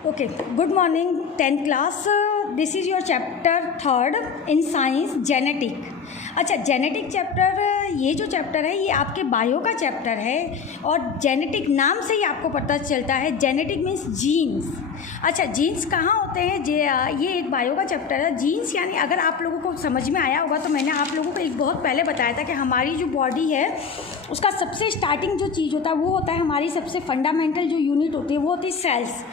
Okay, good morning, 10th class. This is your chapter 3rd in science, genetic. अच्छा, genetic chapter, ये जो chapter है ये आपके बायो का चैप्टर है और जेनेटिक नाम से ही आपको पता चलता है। Genetic means genes. अच्छा, जीन्स कहाँ होते हैं? ये एक बायो का चैप्टर है। जीन्स यानी अगर आप लोगों को समझ में आया होगा तो मैंने आप लोगों को एक बहुत पहले बताया था कि हमारी जो बॉडी है उसका सबसे स्टार्टिंग जो चीज़ होता है वो होता है हमारी सबसे फंडामेंटल जो यूनिट होती है वो होती है सेल्स।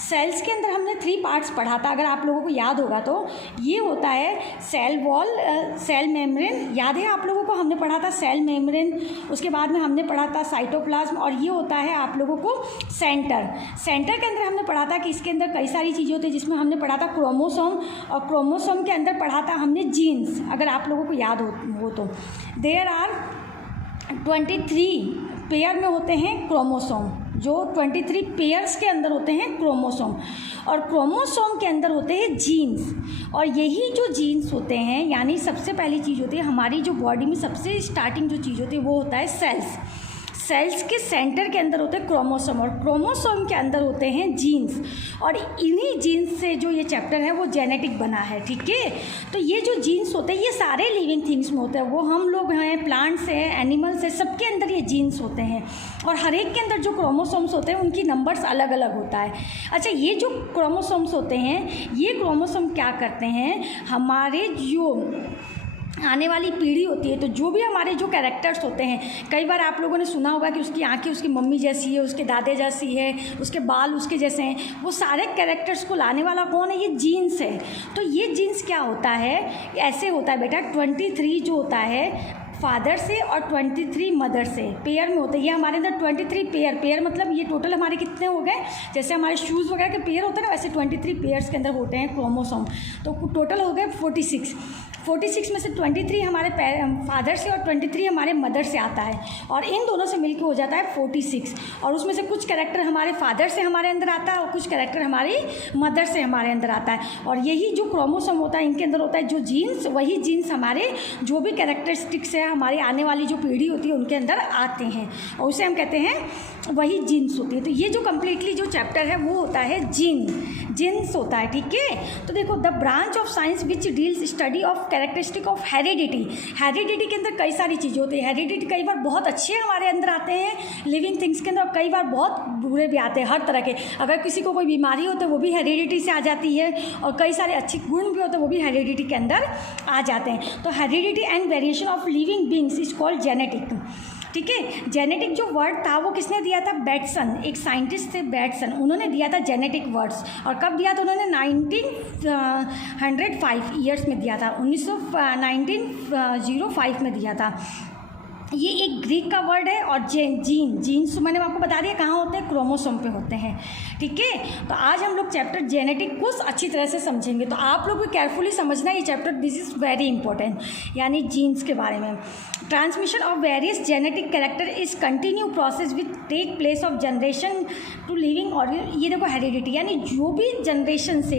सेल्स के अंदर हमने 3 पार्ट्स पढ़ा था, अगर आप लोगों को याद होगा तो। ये होता है सेल वॉल, सेल मेम्ब्रेन, याद है आप लोगों को? हमने पढ़ा था सेल मेम्ब्रेन, उसके बाद में हमने पढ़ा था साइटोप्लाज्म, और ये होता है आप लोगों को सेंटर। सेंटर के अंदर हमने पढ़ा था कि इसके अंदर कई सारी चीज़ें होती हैं, जिसमें हमने पढ़ा था क्रोमोसोम, और क्रोमोसोम के अंदर पढ़ा था हमने जीन्स, अगर आप लोगों को याद हो तो। देयर आर 23 पेयर में होते हैं क्रोमोसोम, जो 23 पेयर्स के अंदर होते हैं क्रोमोसोम, और क्रोमोसोम के अंदर होते हैं जीन्स। और यही जो जीन्स होते हैं यानी सबसे पहली चीज़ होती है हमारी जो बॉडी में सबसे स्टार्टिंग जो चीज़ होती है वो होता है सेल्स। सेल्स के सेंटर के अंदर होते हैं क्रोमोसोम, और क्रोमोसोम के अंदर होते हैं जीन्स, और इन्हीं जीन्स से जो ये चैप्टर है वो जेनेटिक बना है। ठीक है, तो ये जो जीन्स होते हैं ये सारे लिविंग थिंग्स में होते हैं, वो हम लोग हैं, प्लांट्स हैं, एनिमल्स हैं, सबके अंदर ये जीन्स होते हैं, और हर एक के अंदर जो क्रोमोसोम्स होते हैं उनकी नंबर्स अलग अलग होता है। अच्छा, ये जो क्रोमोसोम्स होते हैं ये क्रोमोसोम क्या करते हैं, हमारे जो आने वाली पीढ़ी होती है, तो जो भी हमारे जो कैरेक्टर्स होते हैं, कई बार आप लोगों ने सुना होगा कि उसकी आंखें उसकी मम्मी जैसी है, उसके दादे जैसी है, उसके बाल उसके जैसे हैं, वो सारे कैरेक्टर्स को लाने वाला कौन है? ये जीन्स है। तो ये जीन्स क्या होता है? ऐसे होता है बेटा, 23 जो होता है फादर से और 23 मदर से पेयर में होते हैं। ये हमारे अंदर 23 पेयर मतलब ये टोटल हमारे कितने हो गए? जैसे हमारे शूज़ वगैरह के पेयर होते हैं ना, वैसे 23 पेयर्स के अंदर होते हैं क्रोमोसोम, तो टोटल हो गए 46 में से 23 हमारे फादर से और 23 हमारे मदर से आता है, और इन दोनों से मिलकर हो जाता है 46, और उसमें से कुछ कैरेक्टर हमारे फादर से हमारे अंदर आता है और कुछ कैरेक्टर हमारी मदर से हमारे अंदर आता है। और यही जो क्रोमोसोम होता है इनके अंदर होता है जो जीन्स, वही जीन्स हमारे जो भी कैरेक्टरिस्टिक्स है हमारी आने वाली जो पीढ़ी होती है उनके अंदर आते हैं, और उसे हम कहते हैं वही जीन्स होती है। तो ये जो कम्प्लीटली जो चैप्टर है वो होता है जीन्स होता है। ठीक है, तो देखो, the branch of science which deals study of characteristic of heredity. Heredity के अंदर कई सारी चीज़ें होती है। हेरिडिटी कई बार बहुत अच्छे हमारे अंदर आते हैं लिविंग थिंग्स के अंदर, और कई बार बहुत बुरे भी आते हैं, हर तरह के। अगर किसी को कोई बीमारी होती है वो भी हेरिडिटी से आ जाती है, और कई सारे अच्छे गुण भी होते हैं वो भी हेरिडिटी के अंदर आ जाते हैं। तो heredity and variation of living beings is called genetic. ठीक है, जेनेटिक जो वर्ड था वो किसने दिया था? बेटसन, एक साइंटिस्ट थे बेटसन, उन्होंने दिया था जेनेटिक वर्ड्स। और कब दिया था उन्होंने? 1905 ईयर्स में दिया था, 1905 में दिया था। ये एक ग्रीक का वर्ड है, और जीन्स मैंने आपको बता दिया कहाँ होते हैं, क्रोमोसोम पे होते हैं। ठीक है, तो आज हम लोग चैप्टर जेनेटिक को अच्छी तरह से समझेंगे, तो आप लोग भी केयरफुली समझना ये chapter, this is very important, यानी जीन्स के बारे में। Transmission of various genetic character is continue process which take place of generation to living organ. ये देखो, हेरिडिटी यानी जो भी जनरेशन से,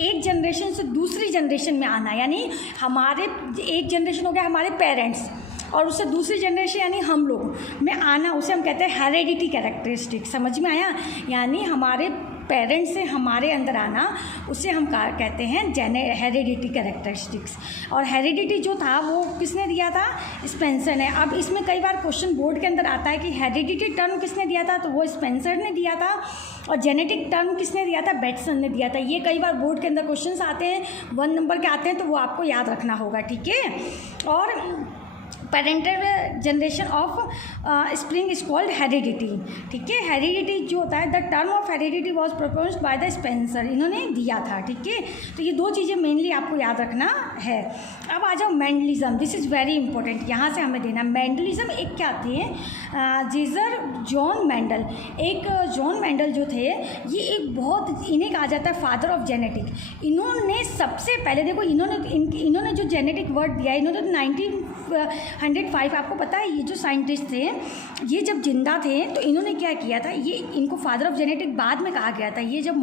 एक जनरेशन से दूसरी जनरेशन में आना, यानी हमारे एक जनरेशन हो गया हमारे पेरेंट्स, और उससे दूसरी जनरेशन यानी हम लोग में आना, उसे हम कहते हैं हेरिडिटी कैरेक्टरिस्टिक। समझ में आया? यानी हमारे पेरेंट्स से हमारे अंदर आना, उसे हम कहते हैं हेरिडिटी कैरेक्टरिस्टिक्स। और हेरिडिटी जो था वो किसने दिया था? स्पेंसर ने। अब इसमें कई बार क्वेश्चन बोर्ड के अंदर आता है कि हेरिडिटी टर्म किसने दिया था, तो वो स्पेंसर ने दिया था, और जेनेटिक टर्म किसने दिया था? बेटसन ने दिया था। ये कई बार बोर्ड के अंदर क्वेश्चन आते हैं, 1 नंबर के आते हैं, तो वो आपको याद रखना होगा। ठीक है, और parental generation of spring is called heredity. ठीक है, हेरिडिटी जो होता है, the term of heredity was proposed by the Spencer, इन्होंने दिया था। ठीक है, तो ये 2 चीज़ें मेनली आपको याद रखना है। अब आ जाओ Mendelism, this is very important, यहाँ से हमें देना। मेंडलिज्म एक क्या थे? जीजर जॉन मेंडल, एक जॉन मेंडल जो थे, ये एक बहुत, इन्हें कहा जाता है फादर ऑफ जेनेटिक। इन्होंने सबसे पहले देखो, इन्होंने जो जेनेटिक वर्ड दिया है, इन्होंने 105। आपको पता है ये जो साइंटिस्ट थे ये जब जिंदा थे तो इन्होंने क्या किया था, ये इनको फादर ऑफ जेनेटिक बाद में कहा गया था। ये जब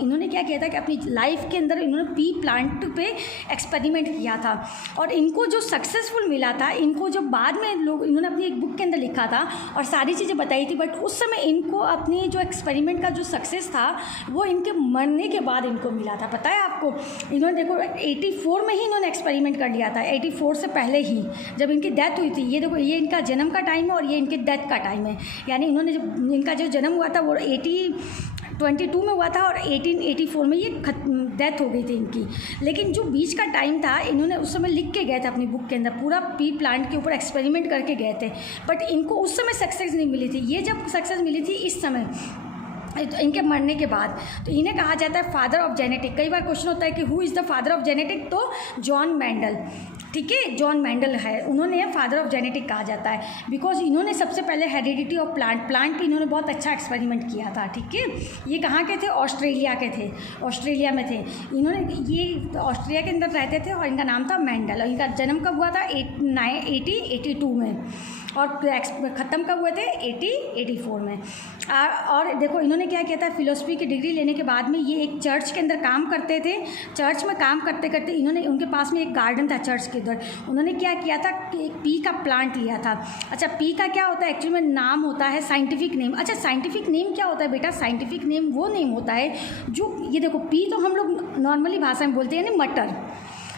इन्होंने क्या किया था कि अपनी लाइफ के अंदर इन्होंने पी प्लांट पे एक्सपेरिमेंट किया था और इनको जो सक्सेसफुल मिला था, इनको जब बाद में लोग इन्होंने अपनी एक बुक के अंदर लिखा था और सारी चीज़ें बताई थी, बट उस समय इनको अपनी जो एक्सपेरिमेंट का जो सक्सेस था वो इनके मरने के बाद इनको मिला था। पता है आपको, इन्होंने देखो 84 में ही इन्होंने एक्सपेरिमेंट कर लिया था, 84 से पहले ही जब इनकी डेथ हुई थी। ये देखो ये इनका जन्म का टाइम है और ये इनके डेथ का टाइम है, यानी इन्होंने जब इनका जो जन्म हुआ था वो 22 में हुआ था और 1884 में ये डेथ हो गई थी इनकी। लेकिन जो बीच का टाइम था इन्होंने उस समय लिख के गए थे अपनी बुक के अंदर, पूरा पी प्लांट के ऊपर एक्सपेरिमेंट करके गए थे, बट इनको उस समय सक्सेस नहीं मिली थी। ये जब सक्सेस मिली थी इस समय इनके मरने के बाद, तो इन्हें कहा जाता है फादर ऑफ जेनेटिक। कई बार क्वेश्चन होता है कि who is the father of genetic, तो जॉन मेंडल, ठीक है, जॉन मेंडल है, उन्होंने फादर ऑफ जेनेटिक कहा जाता है बिकॉज इन्होंने सबसे पहले हेरिडिटी ऑफ प्लांट पे इन्होंने बहुत अच्छा एक्सपेरिमेंट किया था। ठीक है, ये कहाँ के थे, ऑस्ट्रेलिया के थे, ऑस्ट्रेलिया में थे इन्होंने, ये ऑस्ट्रेलिया के अंदर रहते थे और इनका नाम था मेंडल और इनका जन्म कब हुआ था 1882 में और ख़त्म कब हुए थे 1884 में। और देखो इन्होंने क्या किया था, फिलोसफी की डिग्री लेने के बाद में ये एक चर्च के अंदर काम करते थे। चर्च में काम करते करते इन्होंने, उनके पास में एक गार्डन था चर्च के उधर, उन्होंने क्या किया था कि एक पी का प्लांट लिया था। अच्छा, पी का क्या होता है एक्चुअली में, नाम होता है साइंटिफिक नेम। अच्छा, साइंटिफिक नेम क्या होता है बेटा, साइंटिफिक नेम वो नेम होता है जो, ये देखो पी तो हम लोग नॉर्मली भाषा में बोलते हैं यानी मटर,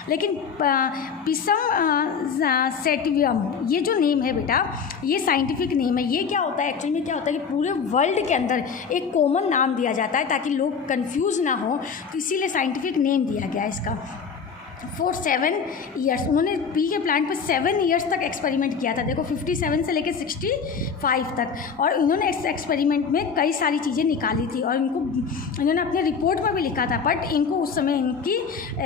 लेकिन पिसम सेटिवियम ये जो नेम है बेटा, ये साइंटिफिक नेम है। ये क्या होता है एक्चुअली में, क्या होता है कि पूरे वर्ल्ड के अंदर एक कॉमन नाम दिया जाता है ताकि लोग कंफ्यूज ना हो, तो इसीलिए साइंटिफिक नेम दिया गया इसका। फॉर 7 ईयर्स उन्होंने पी के प्लांट पर 7 ईयर्स तक एक्सपेरिमेंट किया था। देखो 57 से लेकर 65 तक, और इन्होंने इस एक्सपेरिमेंट में कई सारी चीज़ें निकाली थी और इन्होंने अपने रिपोर्ट में भी लिखा था, बट इनको उस समय इनकी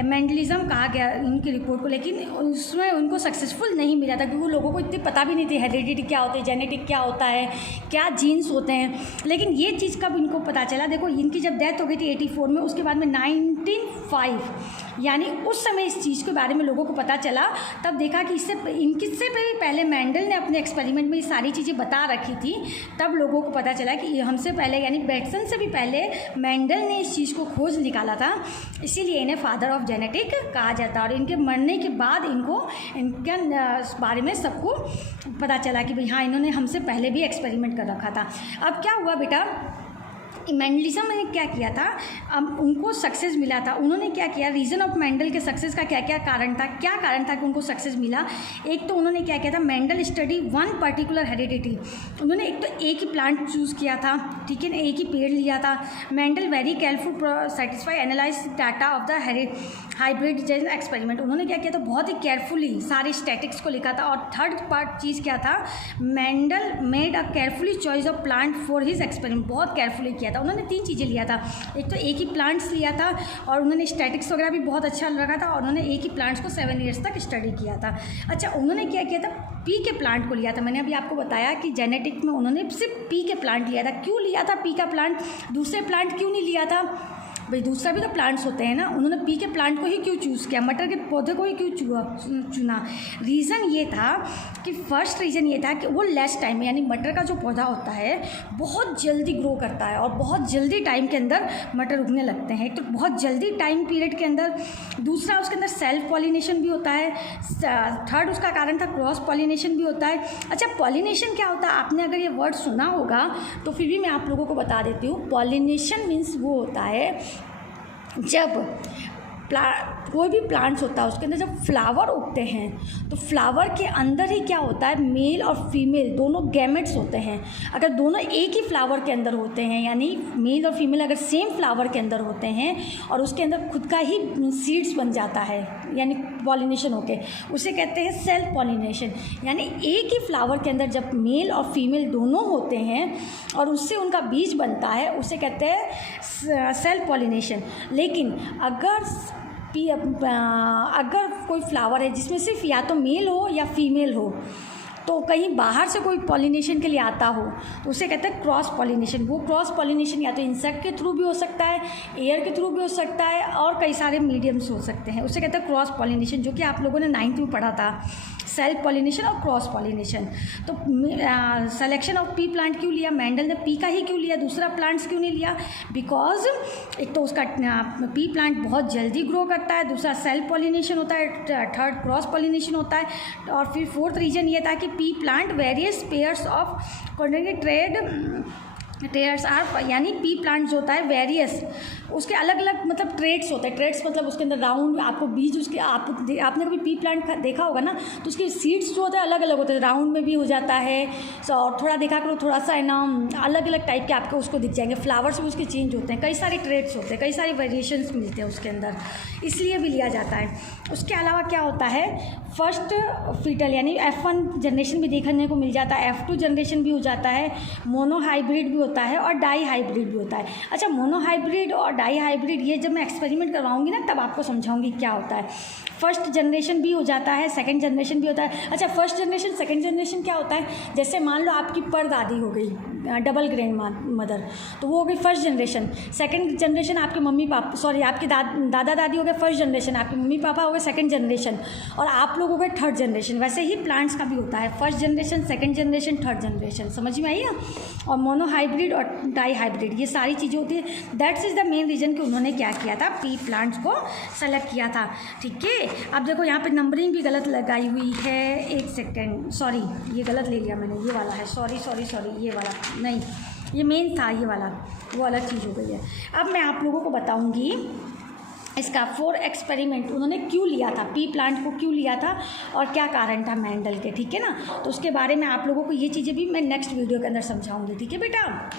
मेंडलिज्म कहा गया इनकी रिपोर्ट को, लेकिन उसमें उनको सक्सेसफुल नहीं मिला था क्योंकि लोगों को इतनी पता भी नहीं थी हेरिडिटी क्या होती है, जेनेटिक क्या होता है, क्या जीन्स होते हैं। लेकिन ये चीज़ कब इनको पता चला, देखो इनकी जब डेथ हो गई थी 84 में, उसके बाद में 1905 यानी उस समय इस चीज़ के बारे में लोगों को पता चला। तब देखा कि इससे भी पहले मेंडल ने अपने एक्सपेरिमेंट में ये सारी चीज़ें बता रखी थी, तब लोगों को पता चला कि हमसे पहले यानी बेटसन से भी पहले मेंडल ने इस चीज़ को खोज निकाला था, इसीलिए इन्हें फादर ऑफ जेनेटिक कहा जाता है। और इनके मरने के बाद इनके बारे में सबको पता चला कि भाई हाँ, इन्होंने हमसे पहले भी एक्सपेरिमेंट कर रखा था। अब क्या हुआ बेटा, मेंडलिज्म ने क्या किया था, अब उनको सक्सेस मिला था। उन्होंने क्या किया, रीज़न ऑफ मेंडल के सक्सेस का क्या क्या कारण था, कि उनको सक्सेस मिला। एक तो उन्होंने क्या किया था, Mendel study one particular heredity. उन्होंने एक तो एक ही प्लांट चूज़ किया था, ठीक है ना, एक ही पेड़ लिया था। Mendel very careful satisfy analyse data of the hybrid gene experiment. उन्होंने क्या किया था, बहुत ही केयरफुली सारे स्टैटिक्स को लिखा था। और थर्ड पार्ट चीज़ क्या था, Mendel made a carefully choice of plant for his experiment. बहुत केयरफुली किया था उन्होंने, 3 चीज़ें लिया था, एक तो एक ही प्लांट्स लिया था और उन्होंने स्टैटिक्स वगैरह भी बहुत अच्छा लगा था, और उन्होंने एक ही प्लांट्स को 7 ईयर्स तक स्टडी किया था। अच्छा, उन्होंने क्या किया था, पी के प्लांट को लिया था। मैंने अभी आपको बताया कि जेनेटिक में उन्होंने सिर्फ पी के प्लांट लिया था। क्यों लिया था पी का प्लांट, दूसरे प्लांट क्यों नहीं लिया था, भाई दूसरा भी तो प्लांट्स होते हैं ना, उन्होंने पी के प्लांट को ही क्यों चूज़ किया, मटर के पौधे को ही क्यों चुना। रीज़न ये था कि फर्स्ट रीज़न ये था कि वो लेस टाइम में, यानी मटर का जो पौधा होता है बहुत जल्दी ग्रो करता है और बहुत जल्दी टाइम के अंदर मटर उगने लगते हैं, तो बहुत जल्दी टाइम पीरियड के अंदर। दूसरा उसके अंदर सेल्फ पॉलिनेशन भी होता है। थर्ड उसका कारण था क्रॉस पॉलिनेशन भी होता है। अच्छा, पॉलिनेशन क्या होता है, आपने अगर ये वर्ड सुना होगा तो फिर भी मैं आप लोगों को बता देती हूँ। पॉलिनेशन मीन्स वो होता है जब कोई भी प्लांट्स होता है उसके अंदर जब फ्लावर उगते हैं तो फ्लावर के अंदर ही क्या होता है, मेल और फीमेल दोनों गैमेट्स होते हैं। अगर दोनों एक ही फ्लावर के अंदर होते हैं, यानी मेल और फीमेल अगर सेम फ्लावर के अंदर होते हैं और उसके अंदर खुद का ही सीड्स बन जाता है, यानी पॉलिनेशन होके, उसे कहते हैं सेल्फ पॉलिनेशन। यानी एक ही फ्लावर के अंदर जब मेल और फीमेल दोनों होते हैं और उससे उनका बीज बनता है, उसे कहते हैं सेल्फ पॉलिनेशन। लेकिन अगर कोई फ्लावर है जिसमें सिर्फ या तो मेल हो या फीमेल हो, तो कहीं बाहर से कोई पॉलिनेशन के लिए आता हो तो उसे कहते हैं क्रॉस पॉलिनेशन। वो क्रॉस पॉलिनेशन या तो इंसेक्ट के थ्रू भी हो सकता है, एयर के थ्रू भी हो सकता है, और कई सारे मीडियम्स हो सकते हैं, उसे कहते हैं क्रॉस पॉलिनेशन, जो कि आप लोगों ने 9th में पढ़ा था। सेल्फ पॉलिनेशन और क्रॉस पॉलिनेशन। तो सिलेक्शन ऑफ पी प्लांट क्यों लिया, मेंडल ने पी का ही क्यों लिया, दूसरा प्लांट्स क्यों नहीं लिया? बिकॉज एक तो उसका पी प्लांट बहुत जल्दी ग्रो करता है, दूसरा सेल्फ पॉलिनेशन होता है, थर्ड क्रॉस पॉलिनेशन होता है, और फिर फोर्थ रीजन ये था कि pea plant various pairs of traits are, यानी पी प्लांट जो होता है वेरियस, उसके अलग अलग मतलब ट्रेड्स होते हैं। ट्रेड्स मतलब उसके अंदर राउंड आपको बीज उसके आपने कभी पी प्लांट देखा होगा ना, तो उसके सीड्स जो होते हैं अलग अलग होते हैं, राउंड में भी हो जाता है, और थोड़ा देखा करो थोड़ा सा है ना अलग अलग टाइप के आपको उसको दिख जाएंगे, फ्लावर्स भी उसके चेंज होते हैं, कई सारे ट्रेड्स होते हैं, कई सारे वेरिएशंस मिलते हैं उसके अंदर, इसलिए भी लिया जाता है। उसके अलावा क्या होता है, फर्स्ट फीटल यानी F1 जनरेशन भी देखने को मिल जाता है, F2 जनरेशन भी हो जाता है, मोनो हाइब्रिड भी होता है और डाई हाइब्रिड भी होता है। अच्छा, मोनो हाइब्रिड और डाई हाइब्रिड ये जब मैं एक्सपेरिमेंट करवाऊंगी ना तब आपको समझाऊंगी क्या होता है। फर्स्ट जनरेशन भी हो जाता है, सेकंड जनरेशन भी होता है। अच्छा, फर्स्ट जनरेशन सेकंड जनरेशन क्या होता है, जैसे मान लो आपकी परदादी हो गई, डबल ग्रैंड मदर, तो वो हो गई फर्स्ट जनरेशन। सेकंड जनरेशन आपके मम्मी पापा, सॉरी आपके दादा दादी हो गए फर्स्ट जनरेशन, आपके मम्मी पापा हो गए सेकंड जनरेशन, और आप लोग हो गए थर्ड जनरेशन। वैसे ही प्लांट्स का भी होता है, first generation, second generation, third generation, समझ में आई ना। और मोनो हाइब्रिड और डाई हाइब्रिड ये सारी चीज़ें होती है। That's is the main reason कि उन्होंने क्या किया था, पी प्लांट्स को सेलेक्ट किया था। ठीक है, अब देखो यहाँ पे नंबरिंग भी गलत लगाई हुई है, एक सेकेंड, सॉरी ये गलत ले लिया मैंने, ये वाला है, सॉरी ये वाला नहीं, ये मेन था ये वाला, वो अलग चीज़ हो गई है। अब मैं आप लोगों को बताऊंगी इसका 4 एक्सपेरिमेंट उन्होंने क्यों लिया था, पी प्लांट को क्यों लिया था और क्या कारण था मेंडल के, ठीक है ना। तो उसके बारे में आप लोगों को ये चीज़ें भी मैं नेक्स्ट वीडियो के अंदर समझाऊंगी, ठीक है बेटा।